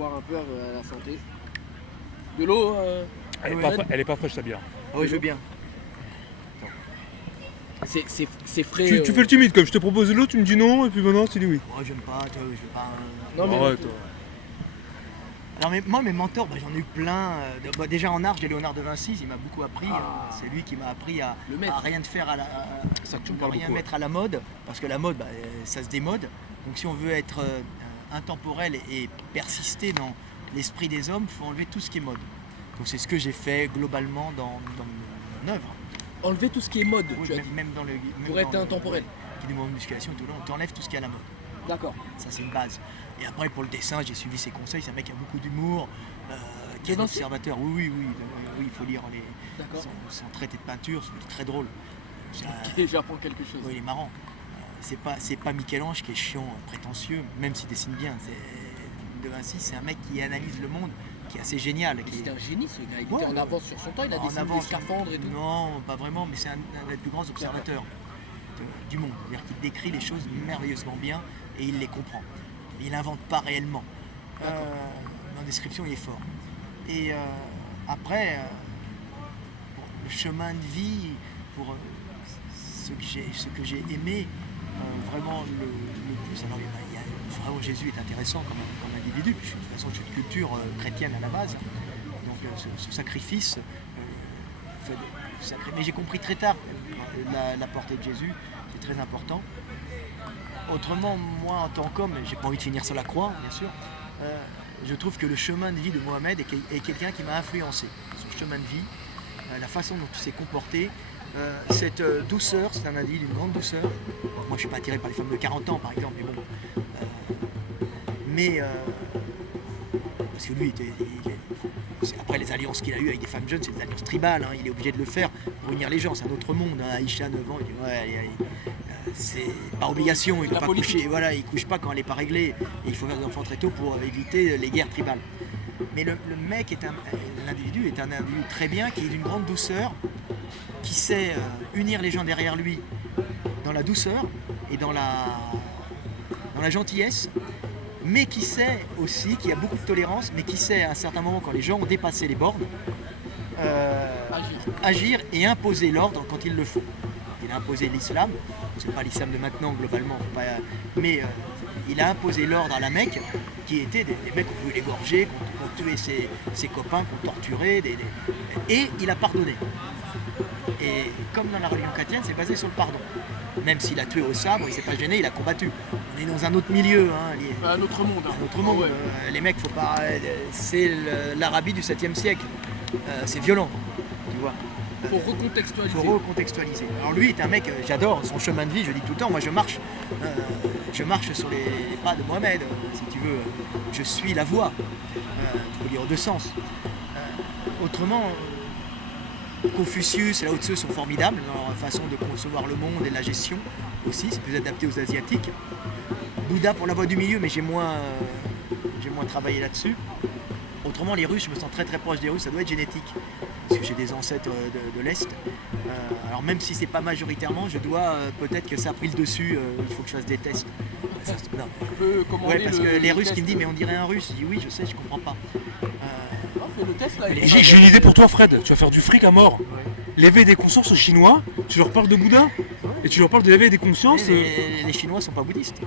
boire un peu à la santé. De l'eau Elle est pas fraîche, ta bière. Ah oui, je veux bien. C'est frais. Tu fais le timide, comme je te propose de l'eau, tu me dis non, et puis maintenant tu dis oui. Moi, j'aime pas, tu vois, je veux pas. Non, mais Arrête, toi. Alors, mais moi, mes mentors, j'en ai eu plein. Déjà en art, j'ai Léonard de Vinci, il m'a beaucoup appris. C'est lui qui m'a appris à rien de faire Ça que tu me à parles rien beaucoup. mettre à la mode, parce que la mode, ça se démode. Donc, si on veut être intemporel et persister dans l'esprit des hommes, il faut enlever tout ce qui est mode. Donc, c'est ce que j'ai fait globalement dans mon œuvre. enlever tout ce qui est mode, Oui, tu as dit. même dans le. Pour être intemporel. Qui demande musculation, tout le long, on t'enlève tout ce qui est à la mode. D'accord. Ça, c'est une base. Et après, pour le dessin, j'ai suivi ses conseils. C'est un mec qui a beaucoup d'humour, qui est un Vinci observateur. Oui, il faut lire D'accord. son traité de peinture, c'est très drôle. Ok, j'apprends quelque chose. Oui, il est marrant. C'est pas Michel-Ange qui est chiant, prétentieux, même s'il dessine bien. De Vinci, c'est un mec qui analyse le monde, qui est assez génial. C'était un génie ce gars, il Ouais, était en avance sur son temps, il a en dessiné des avance. scaphandres et tout. Non, pas vraiment, mais c'est un des plus grands observateurs du monde. C'est-à-dire qu'il décrit les choses merveilleusement bien et il les comprend. Il n'invente pas réellement. En description, il est fort. Et après, le chemin de vie, pour ce que j'ai aimé, vraiment le plus, alors vraiment Jésus est intéressant comme individu, puis de toute façon je suis de culture chrétienne à la base, donc ce sacrifice, mais j'ai compris très tard la portée de Jésus, c'est très important. Autrement, moi en tant qu'homme, j'ai pas envie de finir sur la croix, bien sûr, je trouve que le chemin de vie de Mohamed est quelqu'un qui m'a influencé. Son chemin de vie, la façon dont il s'est comporté, cette douceur, c'est un individu d'une grande douceur. Moi je ne suis pas attiré par les femmes de 40 ans par exemple, mais bon. Parce que lui, après les alliances qu'il a eues avec des femmes jeunes, c'est des alliances tribales, hein, il est obligé de le faire pour unir les gens, c'est un autre monde. Hein. Aïcha, 9 ans, il dit ouais, allez, c'est par obligation, il ne peut pas coucher, voilà, il ne couche pas quand elle n'est pas réglée, et il faut faire des enfants très tôt pour éviter les guerres tribales. Mais l'individu est un individu très bien, qui est d'une grande douceur, qui sait unir les gens derrière lui dans la douceur et dans la gentillesse, mais qui sait aussi, qui a beaucoup de tolérance, mais qui sait à un certain moment, quand les gens ont dépassé les bornes, agir et imposer l'ordre quand il le faut. Il a imposé l'islam, c'est pas l'islam de maintenant globalement, mais il a imposé l'ordre à la Mecque, qui étaient des mecs qui ont voulu l'égorger, qui ont tué ses copains, qui ont torturé, et il a pardonné. Et comme dans la religion chrétienne, c'est basé sur le pardon. Même s'il a tué au sabre, il s'est pas gêné, il a combattu. On est dans un autre milieu. Hein, un autre monde. Un autre monde. Ouais. Les mecs, faut pas. C'est l'Arabie du 7e siècle. C'est violent. Tu vois. Faut recontextualiser. Faut recontextualiser. Alors lui est un mec, j'adore son chemin de vie, je dis tout le temps, moi je marche sur les pas de Mohamed, si tu veux. Je suis la voie. Tu peux dire en deux sens. Autrement. Confucius et Lao Tzu sont formidables dans leur façon de concevoir le monde et la gestion aussi, c'est plus adapté aux Asiatiques. Bouddha pour la voie du milieu, mais j'ai moins travaillé là-dessus. Autrement, les Russes, je me sens très très proche des Russes, ça doit être génétique, parce que j'ai des ancêtres de l'Est. Alors même si c'est pas majoritairement, je dois peut-être que ça a pris le dessus, il faut que je fasse des tests. Ouais, parce que les Russes qui me disent mais on dirait un Russe, je dis oui, je sais, je comprends pas. Fais le test là. J'ai une idée pour toi, Fred. Tu vas faire du fric à mort. Ouais. L'éveil des consciences aux Chinois, tu leur parles de Bouddha et tu leur parles de l'éveil des consciences. Les Chinois sont pas bouddhistes.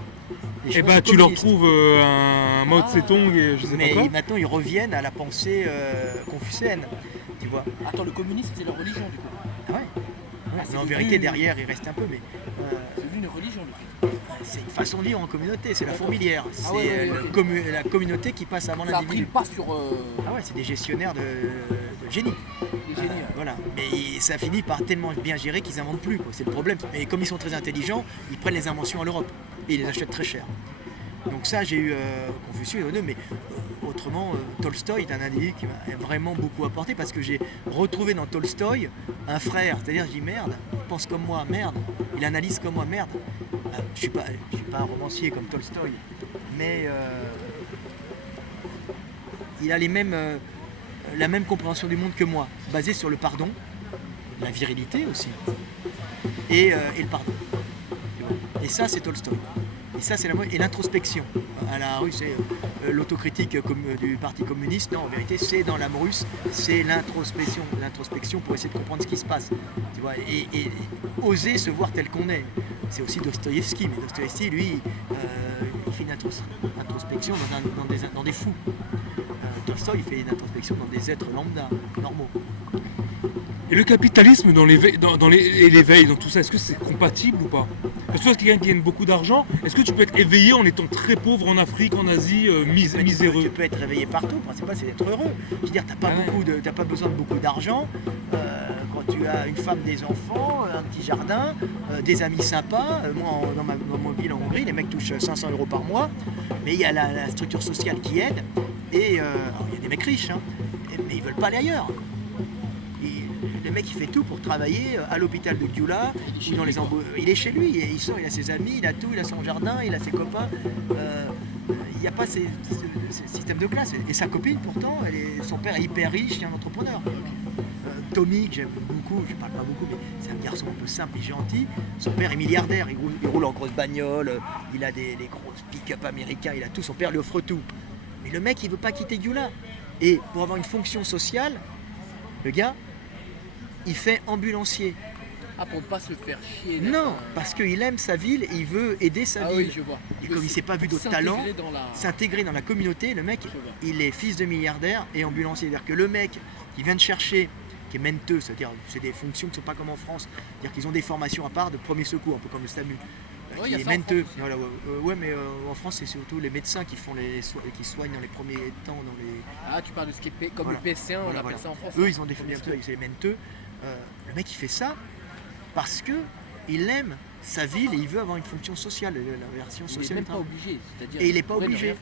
Et bah tu leur trouves un Mao Tse-tung et je sais pas quoi. Mais maintenant ils reviennent à la pensée confucéenne, tu vois. Attends, le communisme c'est la religion du coup. Ah ouais. Mais en vérité derrière il reste un peu, mais c'est devenu une religion le truc. c'est une façon de vivre en communauté, c'est la fourmilière. C'est ouais, la communauté qui passe avant Ça a pris l'individu. le pas sur. Ah ouais, c'est des gestionnaires de génie. Les génies. Voilà. Mais ça finit par tellement bien gérer qu'ils n'inventent plus, quoi. C'est le problème. Et comme ils sont très intelligents, ils prennent les inventions à l'Europe et ils les achètent très cher. Donc ça, j'ai eu Confucius, mais autrement, Tolstoï est un individu qui m'a vraiment beaucoup apporté parce que j'ai retrouvé dans Tolstoï un frère. C'est-à-dire, je dis merde, il pense comme moi, merde, il analyse comme moi, merde. Je suis pas un romancier comme Tolstoï, mais il a la même compréhension du monde que moi, basée sur le pardon, la virilité aussi, et le pardon. Et ça, c'est Tolstoï. Et ça, c'est et l'introspection. À la russe, c'est l'autocritique du Parti communiste. Non, en vérité, c'est dans l'âme russe, c'est l'introspection. L'introspection pour essayer de comprendre ce qui se passe. Tu vois, et oser se voir tel qu'on est. C'est aussi Dostoïevski. Mais Dostoïevski, lui, il fait une introspection dans des fous. Tolstoï, il fait une introspection dans des êtres lambda, normaux. Et le capitalisme et l'éveil, dans tout ça, est-ce que c'est compatible ou pas? Parce que toi, quelqu'un qui gagne beaucoup d'argent, est-ce que tu peux être éveillé en étant très pauvre en Afrique, en Asie, miséreux? Tu peux être réveillé partout, le principal c'est d'être heureux. Je veux dire, t'as pas besoin de beaucoup d'argent. Quand tu as une femme, des enfants, un petit jardin, des amis sympas. Moi, dans ma ville en Hongrie, les mecs touchent 500 € par mois, mais il y a la structure sociale qui aide. Et alors, il y a des mecs riches, hein, mais ils veulent pas aller ailleurs. Le mec il fait tout pour travailler à l'hôpital de Gyula ou dans les il est chez lui, il sort, il a ses amis, il a tout, il a son jardin, il a ses copains. Il n'y a pas ce système de classe. Et sa copine pourtant, son père est hyper riche, il est un entrepreneur. Tommy, que j'aime beaucoup, je parle pas beaucoup, mais c'est un garçon un peu simple et gentil. Son père est milliardaire, il roule en grosse bagnole, il a des grosses pick-up américains, il a tout, son père lui offre tout. Mais le mec il veut pas quitter Gyula. Et pour avoir une fonction sociale, le gars, il fait ambulancier. Ah, pour ne pas se faire chier. Non, parce qu'il aime sa ville et il veut aider sa ville. Oui, je vois. Et comme il s'est pas vu d'autres talents, s'intégrer dans la communauté, le mec, il est fils de milliardaire et ambulancier. C'est-à-dire que le mec qui vient de chercher, qui est menteux, c'est-à-dire c'est des fonctions qui ne sont pas comme en France, c'est-à-dire qu'ils ont des formations à part de premier secours, un peu comme le SAMU. Ouais, Qui est menteux. Voilà, ouais, mais en France, c'est surtout les médecins qui soignent dans les premiers temps. Ah, tu parles de ce qui est comme voilà. le PSC1, on appelle ça en France. Eux, ils ont des fonctions, c'est les menteux. Le mec, il fait ça parce que il aime sa ville et il veut avoir une fonction sociale, la version sociale. Il n'est même pas obligé. Et il n'est pas obligé.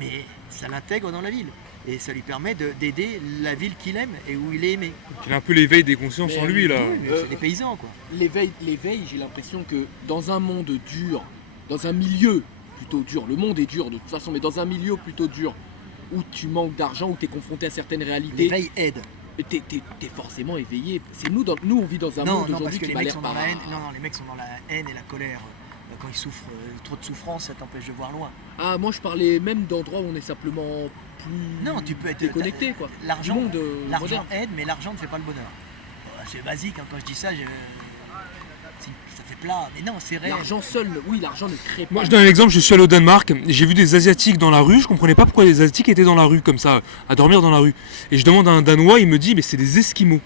Mais ça l'intègre dans la ville. Et ça lui permet d'aider la ville qu'il aime et où il est aimé. Il a un peu l'éveil des consciences en lui, là. C'est des paysans, quoi. L'éveil, j'ai l'impression que dans un monde dur, dans un milieu plutôt dur, le monde est dur de toute façon, mais dans un milieu plutôt dur, où tu manques d'argent, où tu es confronté à certaines réalités, l'éveil aide. T'es forcément éveillé. C'est nous, on vit dans un monde Non, parce aujourd'hui que qui les m'a mecs l'air sont dans la haine. Non, les mecs sont dans la haine et la colère. Quand ils souffrent trop de souffrance, ça t'empêche de voir loin. Ah, moi je parlais même d'endroits où on est simplement plus non, tu peux être déconnecté, quoi. L'argent moderne. aide, mais l'argent ne fait pas le bonheur. C'est basique, hein, quand je dis ça, ça fait plat. Mais non, c'est réel. L'argent seul, oui, l'argent ne crée pas. Moi, je donne un exemple, je suis allé au Danemark, j'ai vu des Asiatiques dans la rue, je comprenais pas pourquoi les Asiatiques étaient dans la rue, comme ça, à dormir dans la rue. Et je demande à un Danois, il me dit, mais c'est des Esquimaux.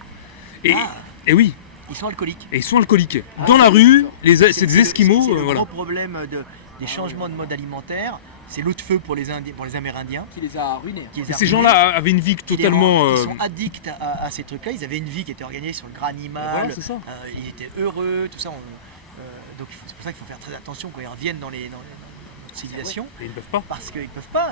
Et oui. Ils sont alcooliques. Et ils sont alcooliques. Dans la rue, c'est des Esquimaux. C'est le voilà. gros problème des changements de mode alimentaire. C'est l'eau de feu pour les Amérindiens. Qui les a ruinés. Et ces gens-là avaient une vie totalement. Ils sont addicts à ces trucs-là. Ils avaient une vie qui était organisée sur le gras animal. Voilà, c'est ça. Ils étaient heureux, tout ça. Donc c'est pour ça qu'il faut faire très attention quand ils reviennent dans les civilisations. Et ils ne peuvent pas. Parce qu'ils ne peuvent pas.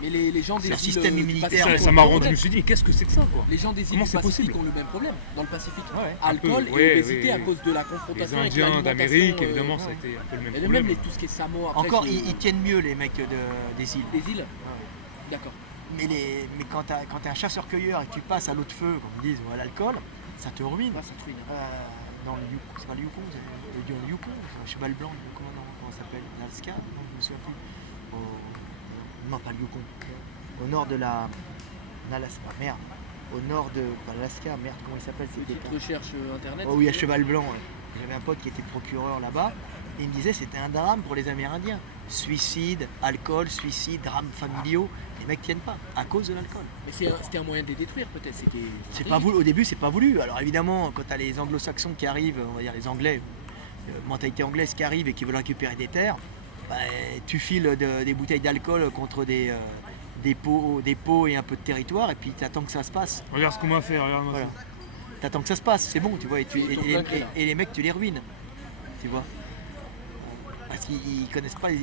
Mais les gens des leur îles système du immunitaire. Pacifique Ça m'a rendu, je me suis dit, qu'est-ce que c'est que ça, quoi? Les gens des îles Comment du c'est Pacifique possible ont le même problème dans le Pacifique. Ouais. Alcool Un peu, et obésité oui. à cause de la Les confrontation avec Indiens l'alimentation. d'Amérique, évidemment, ça a été un peu le même Et problème. même tout ce qui est Samoa. Après, Encore, ils tiennent mieux les mecs des îles. des îles. D'accord. Mais quand t'es un chasseur-cueilleur et que tu passes à l'eau de feu, comme ils disent, ou à l'alcool, ça te ruine. Ouais, ça te ruine. Dans le Yukon, c'est pas le Yukon, c'est le Yukon, le cheval blanc, comment ça s'appelle? L'Alaska? Non, je me souviens plus. Non, pas le Yukon. Au nord de l'Alaska, merde. Au nord de l'Alaska, merde, comment il s'appelle? Petite recherche internet. Oh oui, à cheval blanc. Ouais. J'avais un pote qui était procureur là-bas. Et il me disait c'était un drame pour les Amérindiens. Suicide, alcool, suicide, drames familiaux. Les mecs tiennent pas à cause de l'alcool. Mais c'était un moyen de les détruire peut-être. C'est pas voulu. Au début, c'est pas voulu. Alors évidemment, quand tu as les anglo-saxons qui arrivent, on va dire les anglais, mentalité anglaise qui arrive et qui veulent récupérer des terres, bah, tu files des bouteilles d'alcool contre des pots et un peu de territoire et puis tu attends que ça se passe. Regarde ce qu'on m'a fait, regarde-moi Voilà. ça. T'attends que ça se passe, c'est bon, tu vois. Et les mecs, tu les ruines. Tu vois. Parce qu'ils connaissent pas les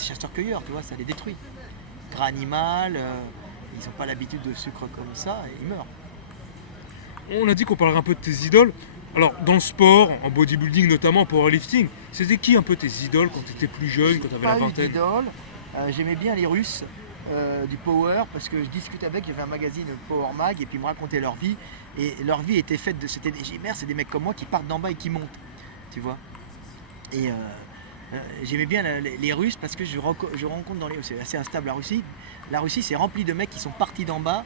chasseurs-cueilleurs, tu vois, ça les détruit. Gras animal, ils n'ont pas l'habitude de sucre comme ça et ils meurent. On a dit qu'on parlerait un peu de tes idoles. Alors, dans le sport, en bodybuilding notamment, en powerlifting, c'était qui un peu tes idoles quand tu étais plus jeune, quand tu avais la vingtaine? J'aimais bien les Russes du Power parce que je discutais avec, j'avais un magazine Power Mag et puis ils me racontaient leur vie. Et leur vie était faite de. C'était des gymnaires, c'est des mecs comme moi qui partent d'en bas et qui montent. Tu vois. Et J'aimais bien les Russes parce que je rencontre dans les... C'est assez instable la Russie. La Russie, c'est rempli de mecs qui sont partis d'en bas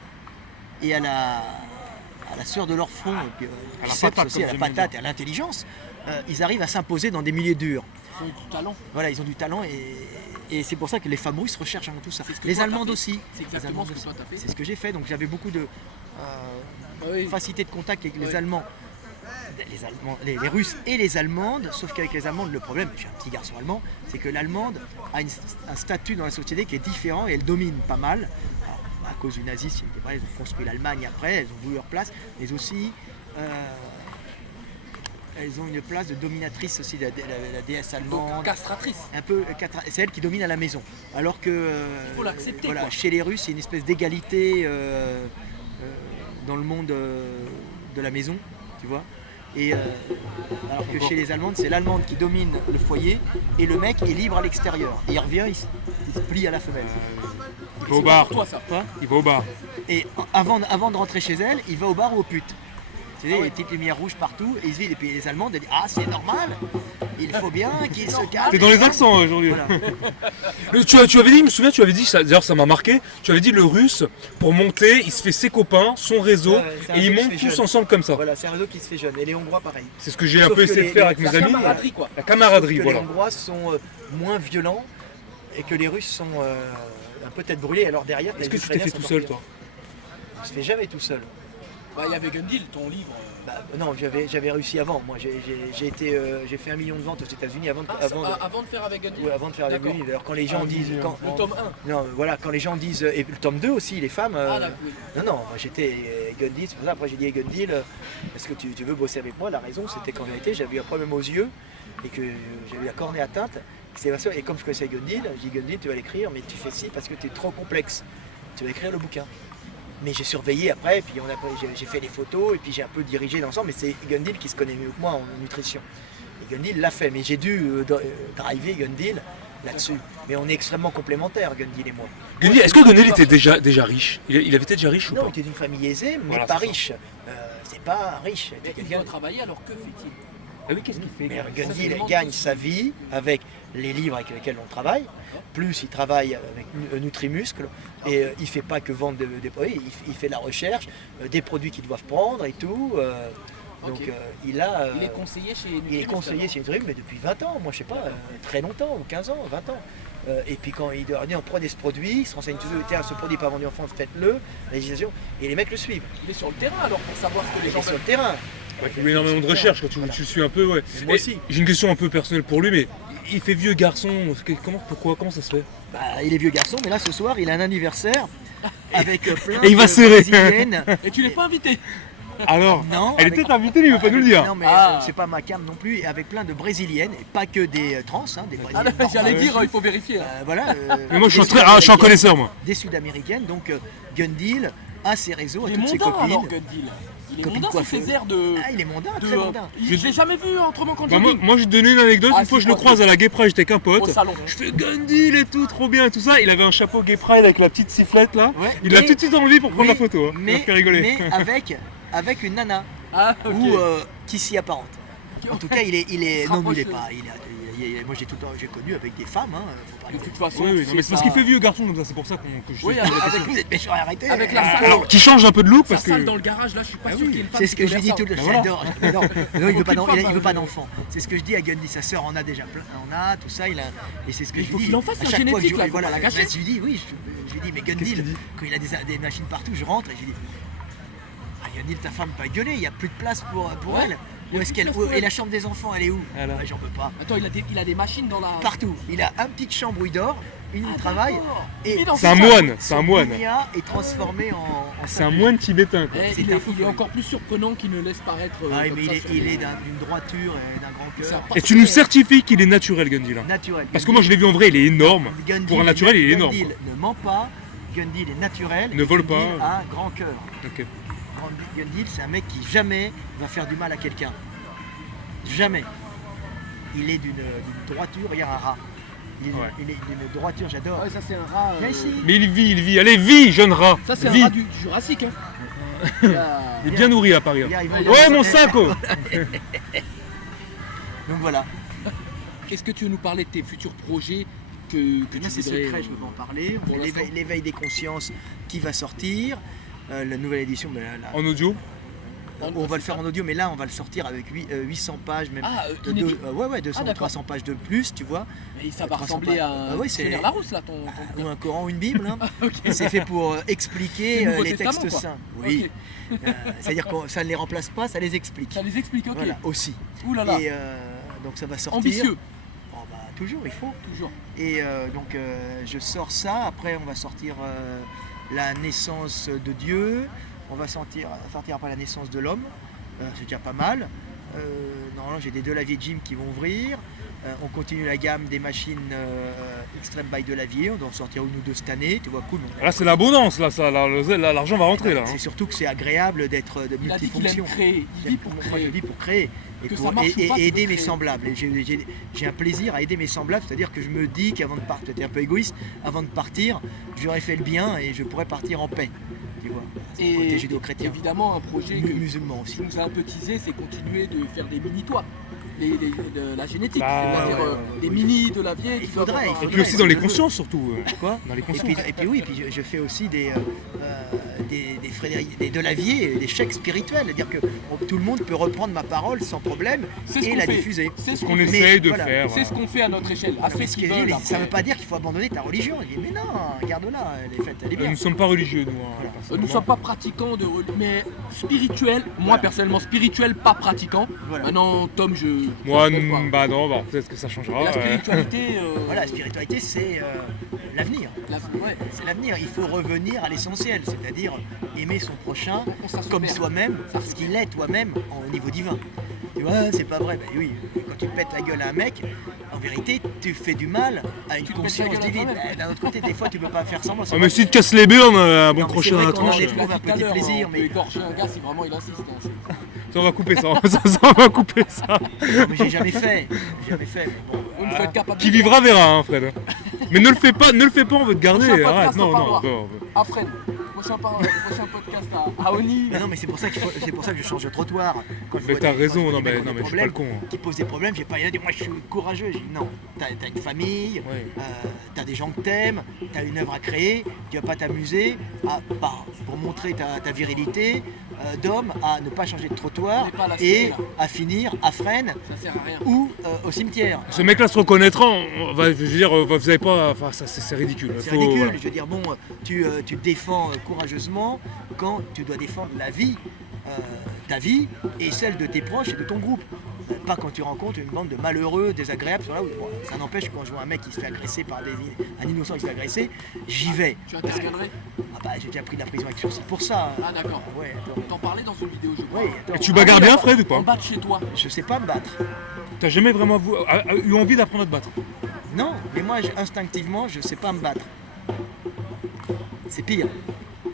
et à la sueur de leur front, et puis, À la biceps patate, aussi, à la comme j'aime patate et à l'intelligence, ils arrivent à s'imposer dans des milieux durs. Ils ont du talent. Voilà, ils ont du talent et c'est pour ça que les femmes russes recherchent avant tout ça. C'est ce que Les toi, t'as Allemandes fait. aussi. C'est Les exactement Allemandes ce que aussi. toi t'as fait. C'est ce que j'ai fait, donc j'avais beaucoup de Oui. facilité de contact avec les Oui. Allemands. Les Russes et les Allemandes, sauf qu'avec les Allemandes, le problème, j'ai un petit garçon allemand, c'est que l'Allemande a un statut dans la société qui est différent et elle domine pas mal. Alors, à cause du nazisme, elles ont construit l'Allemagne après, elles ont voulu leur place, mais aussi elles ont une place de dominatrice aussi, la déesse Donc allemande. castratrice. Un peu, c'est elle qui domine à la maison. Alors que Il faut l'accepter, voilà, quoi. chez les Russes, il y a une espèce d'égalité dans le monde de la maison, tu vois. Et alors que chez les Allemandes, c'est l'Allemande qui domine le foyer et le mec est libre à l'extérieur. Et il revient, il se plie à la femelle. Il va au bar. Pour toi ça. Quoi Il va au bar. Et avant de rentrer chez elle, il va au bar ou aux putes. Tu sais, il y a ouais. des petites lumières rouges partout, et et puis les Allemandes, elles disent ah c'est normal, il faut bien qu'il se calme. T'es dans les accents aujourd'hui. Voilà. Tu avais dit, je me souviens, tu avais dit, d'ailleurs ça m'a marqué, tu avais dit le russe, pour monter, il se fait ses copains, son réseau, Ouais, c'est un et ils réseau qui montent se fait tous jeune. ensemble comme ça. Voilà, c'est un réseau qui se fait jeune. Et les Hongrois, pareil. C'est ce que j'ai un Sauf peu que essayé de les- faire avec la mes amis. camaraderie, quoi. La camaraderie, Que voilà. les Hongrois sont moins violents et que les Russes sont peut-être brûlés. Alors derrière, Est-ce les que tu t'es fait Ukrainiens tout sont seul, encore toi pires. Je ne fais jamais tout seul. Bah, il y avait Gundil, ton livre. Non, j'avais réussi avant. Moi, j'ai fait 1 million de ventes aux États-Unis avant Avant de faire avec Gundil. avant de faire des D'accord. Gundil. D'ailleurs, quand les gens disent, Le tome 1. non, voilà, quand les gens disent, et le tome 2 aussi, les femmes. Ah, d'accord, oui. Non, moi j'étais Gundil, c'est pour ça après j'ai dit Gundil, est-ce que tu veux bosser avec moi? La raison c'était qu'en vérité j'avais eu un problème aux yeux et que j'avais eu la cornée atteinte. Et comme je connaissais Gundil, j'ai dit Gundil tu vas l'écrire mais tu fais ci parce que tu es trop complexe. Tu vas écrire le bouquin. Mais j'ai surveillé après, puis j'ai fait les photos et puis j'ai un peu dirigé l'ensemble, mais c'est Gundil qui se connaît mieux que moi en nutrition. Et Gundil l'a fait, mais j'ai dû driver Gundil là-dessus. Mais on est extrêmement complémentaires, Gundil et moi. Gundil, est-ce que Gundil était déjà riche il avait été déjà riche ou Non, il pas était d'une famille aisée, mais Voilà, pas c'est ça. riche. C'est pas riche. Mais C'était il quelqu'un- doit travailler, alors que fait-il? Ah oui, qu'est-ce qu'il fait Mais gars Gundil demande gagne aussi. sa vie avec les livres avec lesquels on travaille, plus il travaille avec Nutrimuscle, et il fait pas que vendre des produits, il fait la recherche, des produits qu'ils doivent prendre et tout. Donc Ok. il a... Il est conseiller chez il est Nutrimus, conseiller alors. chez Nutrimuscle, mais depuis 20 ans, moi je sais pas, très longtemps, 15 ans, 20 ans. Et puis quand il leur dit on prenait ce produit, il se renseigne toujours, tiens ce produit n'est pas vendu en France, faites-le, législation, et les mecs le suivent. Il est sur le terrain alors pour savoir ce que les Il gens est sur veulent. le terrain. Il fait énormément de recherches quand tu le suis un peu, ouais. Mais moi Et aussi. j'ai une question un peu personnelle pour lui, mais il fait vieux garçon, comment ça se fait Bah, il est vieux garçon, mais là ce soir il a un anniversaire avec plein Et il va de serrer. brésiliennes. Et tu l'es pas invité. Alors, Non, elle avec- était invitée, mais il veut pas nous le dire. Non, mais Ah. c'est pas ma cam non plus, et avec plein de brésiliennes, et pas que des trans, hein, des Ah, brésiliennes. j'allais normales dire, aussi. il faut vérifier. hein. Voilà. Mais moi je suis, des je suis un Sud-Américaines, connaisseur, moi. Des sud-américaines, donc Gundil a ses réseaux, a Il est toutes ses mondain copines. alors Gundil. Il est Copine mondain sur coiffeuse. ses airs de. Ah, il est mondain, de, très mondain. Je l'ai jamais vu autrement qu'en Bah, moi, jogging. moi, je vais te donner une anecdote. Ah, Une fois, si, je le quoi, croise à la Gay Pride, j'étais avec un pote. Au salon. Je fais Gundil et tout, trop bien et tout ça. Il avait un chapeau Gay Pride avec la petite sifflette là. Ouais, Il l'a mais- tout de suite enlevé pour prendre Oui, la photo. Hein. Il m'a Mais, fait rigoler. mais avec une nana, Ah, ok. ou qui s'y apparente. En tout cas, il est. Non, mais il est Rapproche-le. pas. Moi, j'ai connu avec des femmes, hein, faut pas De rigoler. toute façon, Oui, oui, tu non, mais sais c'est parce ça- qu'il fait vieux garçon comme ça, c'est pour ça que je Oui, sais. avec Vous êtes méchants, arrêtez. Avec la salle. Alors, qui change un peu de look sa parce salle que. dans le garage, là, je suis pas Ah sûr oui, qu'il y ait une femme c'est ce que qui je lui dis tolère tout le ça. temps. J'adore. Non, non, il veut Aucune pas femme, il veut pas hein, d'enfant. C'est ce que je dis à Gandhi. Sa sœur en a déjà plein. En a, tout ça. Et c'est ce que Mais je il faut lui dis. qu'il en fasse À la chaque fois que génétique, je- là, faut voilà, pas la gâcher. bah, je lui dis, oui. Je lui dis, mais Gandhi, quand il a des machines partout, je rentre et je lui dis, ah, Gandhi, ta femme pas gueuler. Il n'y a plus de place pour Ouais, elle. il y a Où est-ce plus de qu'elle place pour Et elle. la chambre des enfants, elle est où Alors. Ouais, j'en peux pas. Attends, il a des machines dans la. Partout. Il a une petite chambre où il dort, une où il Ah, travaille. d'accord. Et Il vit dans C'est un sa- moine, c'est un son moine. Bounia est transformé en C'est un moine tibétain quoi. Eh, C'est il est un fou, il est oui. encore plus surprenant qu'il ne laisse paraître. Ah, comme mais ça il sur est les- d'une droiture et d'un grand C'est un cœur. Et tu nous certifies qu'il est naturel Gundil là. Naturel. Parce que moi je l'ai vu en vrai, il est énorme. Gundil Pour un naturel, il est énorme. Gundil ne ment pas, Gundil est naturel. Ne vole Gundil pas. a un grand cœur. Ok. Gundil, c'est un mec qui jamais va faire du mal à quelqu'un. Jamais. Il est d'une droiture, regarde un rat. Il est d'une droiture, j'adore. Ouais, ça c'est un rat. Viens ici. Mais il vit. Allez, vis, jeune rat. Ça c'est un Vis. rat du Jurassique. Hein. Il y a- Il est bien nourri à Paris. Hein. Regarde, il va- Ouais, mon sac oh. Donc voilà. est-ce que tu veux nous parler de tes futurs projets que Là, tu c'est voudrais, secret, je ne peux pas en parler. On pour fait l'instant. l'éveil des consciences qui va sortir. La nouvelle édition, En audio. on va le faire en audio, mais là, on va le sortir avec 800 pages, même. Ah, de inédit. ouais, 200 Ah, d'accord. 300 pages de plus, tu vois. Mais ça va 300 ressembler à un Ah ouais, c'est- Dictionnaire Larousse là, ton Ou un Coran ou une Bible. Hein. Ok. C'est fait pour expliquer C'est le Nouveau les Testament, textes quoi. saints. Oui. Ok. C'est-à-dire que ça ne les remplace pas, ça les explique. Ça les explique, ok. Voilà, aussi. Ouh là là, Et donc ça va sortir. ambitieux, Oh, bah, toujours, il faut. toujours. Et donc je sors ça, après on va sortir la naissance de Dieu, on va sortir après la naissance de l'homme, c'est déjà pas mal. Normalement j'ai des 2 laviers Jim qui vont ouvrir. On continue la gamme des machines Extreme by Delavier, on doit en sortir 1 ou 2 cette année, tu vois, cool. Là, c'est l'abondance, là, ça, là, l'argent va rentrer, là. hein. C'est surtout que c'est agréable d'être de Il a dit qu'il aime multifonction. créer, il vit pour Moi, créer. je vis pour créer et, Que pour- ça marche ou pas, tu et veux aider mes créer. semblables. Et j'ai un plaisir à aider mes semblables, c'est-à-dire que je me dis qu'avant de partir, c'était un peu égoïste, avant de partir, j'aurais fait le bien et je pourrais partir en paix. Tu vois, c'est le côté Et judéo-chrétien. évidemment, un projet que Musulman aussi. tu nous as un peu teasé, c'est continuer de faire des mini-toits. De la génétique, Bah, c'est-à-dire des oui. mini de la vieille. Il qui doivent faudrait, avoir il Et un- puis aussi dans les Ouais, consciences, surtout. Quoi Dans les et consciences. puis oui, puis je fais aussi des Frédéric, des Delavier, des chèques spirituels, c'est-à-dire que tout le monde peut reprendre ma parole sans problème C'est ce et qu'on la fait. diffuser. C'est ce qu'on qu'on fait. essaye de voilà. faire. C'est ce qu'on fait à notre échelle. À Non, fait mais ce ce qu'ils que je dis, veulent. mais ça ne veut après. pas dire qu'il faut abandonner ta religion. Il dit, mais non, garde-la, elle est faite, elle est bien. Nous ne sommes pas religieux, nous. hein, Voilà. Nous ne personnellement. sommes pas pratiquants de mais spirituel. Moi Voilà. personnellement spirituel, pas pratiquant. Voilà. Maintenant Tom, je. Moi, je comprends pas. bah non, bah, peut-être que ça Et changera. la ouais. spiritualité. Voilà, la spiritualité, c'est l'avenir. Ouais. C'est l'avenir. Il faut revenir à l'essentiel, c'est-à-dire aimer son prochain Ça se comme perd. soi-même, parce qu'il est toi-même au niveau divin. Tu vois, c'est pas vrai. Ben oui, quand tu pètes la gueule à un mec, en vérité, tu fais du mal à une Tu te pètes la conscience gueule à divine. toi-même. Ben, d'un autre côté, des fois, tu peux pas faire semblant. Ah, mais si tu te casses les burnes, un bon Non, mais crochet c'est dans vrai la qu'on en tronche. est Tu l'as trouve un dit tout à petit l'heure, plaisir, on mais- peut égorger un gars si vraiment il insiste. hein. Ça, on va couper ça. Ça, on va couper ça. Non, mais j'ai jamais fait. J'ai jamais fait. Mais bon, Vous ne faites capable. Qui vivra verra, hein, Fred. Mais ne le fais pas, on veut te garder. Prochain Arrête, podcast, non, on non. parlera. non. À Fred. Prochain podcast à Oni. mais non, mais c'est pour ça que je change de trottoir. Quand je Mais vois t'as des- raison, quand je vois non, des mecs mais, qui ont non, des mais je suis pas le problèmes, con. hein. qui posent des problèmes, j'ai pas rien à dire, moi je suis courageux. J'ai dit non, t'as une famille, Ouais. t'as des gens que t'aimes, t'as une œuvre à créer, tu vas pas t'amuser pour montrer ta virilité d'homme à ne pas changer de trottoir On n'est pas à la et cité, là. à finir à Fresnes Ça sert à rien. ou au cimetière. Ce mec-là se reconnaîtra, je veux dire, vous avez pas. Enfin, ça, c'est ridicule. C'est Faut- ridicule, voilà. je veux dire, bon, tu défends courageusement quand tu dois défendre la vie, ta vie et celle de tes proches et de ton groupe. Pas quand tu rencontres une bande de malheureux, désagréables. Sur la route. Bon, ça n'empêche que quand je vois un mec qui se fait agresser par un innocent qui se fait agresser, j'y vais. Tu interviendrais. Ah bah, j'ai déjà pris de la prison avec sursis pour ça. Ah d'accord. Ouais, attends. T'en parlais dans une vidéo, je crois. Ouais, attends. Et tu bagarres bien, Fred, ou En pas bas de chez toi. Je sais pas me battre. T'as jamais vraiment eu envie d'apprendre à te battre? Non, mais moi, instinctivement, je sais pas me battre. C'est pire.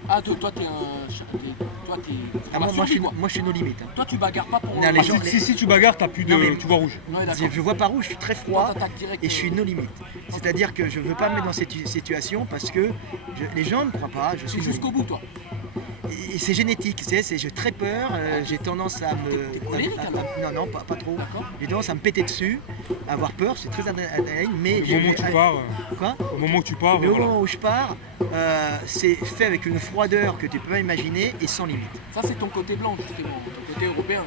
Ah, toi, t'es un. Toi, t'es. Ah, moi, je suis nos limites. hein. Toi, tu bagarres pas pour. Non, les Ah, gens- si tu bagarres, t'as plus de. Non, mais- Tu vois rouge. Ouais, d'accord. Je vois pas rouge, je suis très Toi, froid. t'attaques direct. Et je suis nos limites. C'est-à-dire que je ne veux pas me mettre dans cette situation parce que les gens ne croient pas, je suis C'est jusqu'au bout, toi. Et c'est génétique, j'ai très peur, j'ai tendance à me... T'es colérique, alors Non, pas trop. D'accord. J'ai tendance à me péter dessus, à avoir peur, c'est très adrénaline, mais... Au moment où tu pars, Quoi au moment où tu pars, Mais au voilà. moment où je pars, c'est fait avec une froideur que tu peux pas imaginer et sans limite. Ça, c'est ton côté blanc, justement. Ton côté européen.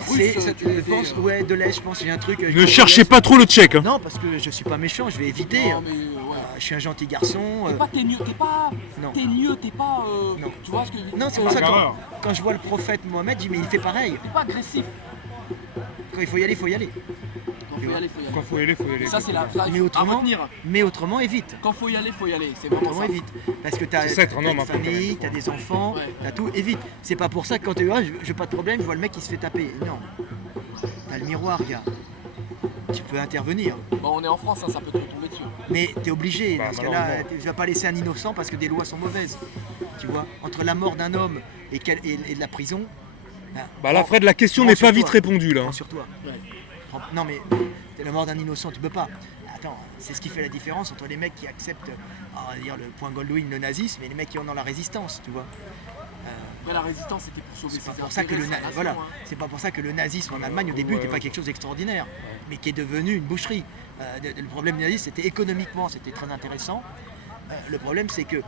C'est, ça, ça, tu je étais, pense, ouais, de l'Est, je pense, j'ai un truc... Ne cherchez pas trop le tchèque. Hein. Non, parce que je suis pas méchant, je vais éviter. Non, mais ouais. Je suis un gentil garçon. T'es mieux, t'es pas. Non. T'es mieux, t'es pas. Non. Tu vois ce que je veux dire. Non, c'est pour ça que Bagarreur. quand je vois le prophète Mohamed, je dis mais il fait pareil. T'es pas agressif. Quand il faut y aller, il faut y aller. Quand faut y aller, faut y aller. Quand faut y aller, faut y aller. Ça, c'est la. Ça, Mais à autrement, retenir. mais autrement, évite. Quand faut y aller, faut y aller. C'est vraiment Autrement, ça. évite. Parce que tu as, C'est ça, être un homme, une un peu, famille, tu as des enfants, Ouais. tu as tout, évite. C'est pas pour ça que quand tu es je veux pas de problème, je vois le mec qui se fait taper. Non. Tu as le miroir, gars. Tu peux intervenir. Bon, on est en France, hein, ça peut te retomber dessus. Mais tu es obligé. Bah, parce que là, malheureusement. tu vas pas laisser un innocent parce que des lois sont mauvaises. Tu vois, entre la mort d'un homme et de la prison. Bah là, Fred, la question prends n'est sur pas vite toi. répondue là. Prends sur toi. Ouais. Non mais c'est la mort d'un innocent, tu peux pas. Attends, c'est ce qui fait la différence entre les mecs qui acceptent, on va dire le point Goldwyn, le nazisme, et les mecs qui ont dans la résistance, tu vois. Mais la résistance c'était pour sauver C'est pas ses pour ça que intérêts, sa nation, voilà, hein. c'est pas pour ça que le nazisme en Allemagne au début n'était pas quelque chose d'extraordinaire, mais qui est devenu une boucherie. Le problème du nazisme, c'était économiquement, c'était très intéressant. Le problème, c'est que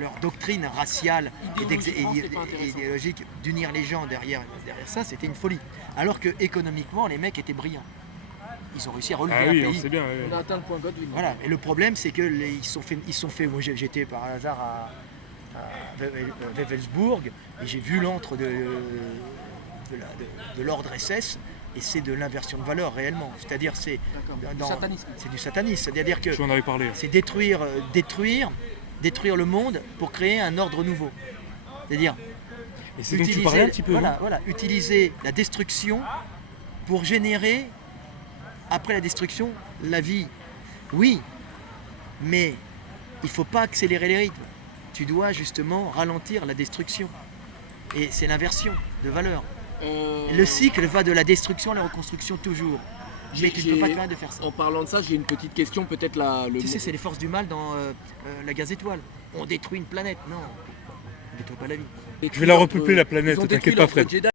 leur doctrine raciale Idéologiquement, c'était pas et intéressant. idéologique d'unir les gens derrière ça, c'était une folie. Alors que économiquement, les mecs étaient brillants. Ils ont réussi à relever Ah un oui, pays. c'est bien. On a atteint le point Godwin. Voilà. Et le problème, c'est que ils sont fait. Moi, j'étais par hasard à Wewelsburg et j'ai vu l'antre de l'ordre SS. Et c'est de l'inversion de valeur réellement. C'est-à-dire c'est D'accord. Du satanisme. C'est du satanisme. C'est-à-dire que Tu en avais parlé. c'est détruire le monde pour créer un ordre nouveau. C'est-à-dire Et c'est dont tu parlais un petit peu. voilà, utiliser la destruction pour générer après la destruction la vie. Oui, mais il ne faut pas accélérer les rythmes. Tu dois justement ralentir la destruction. Et c'est l'inversion de valeur. Le cycle va de la destruction à la reconstruction toujours. Mais tu ne peux pas te permettre de faire ça. En parlant de ça, j'ai une petite question, peut-être Tu sais, c'est les forces du mal dans la gaz étoile. On détruit une planète. Non, on ne détruit pas la vie. Je vais la repeupler la planète, Ils ont t'inquiète détruit pas, l'ordre Fred. Jedi.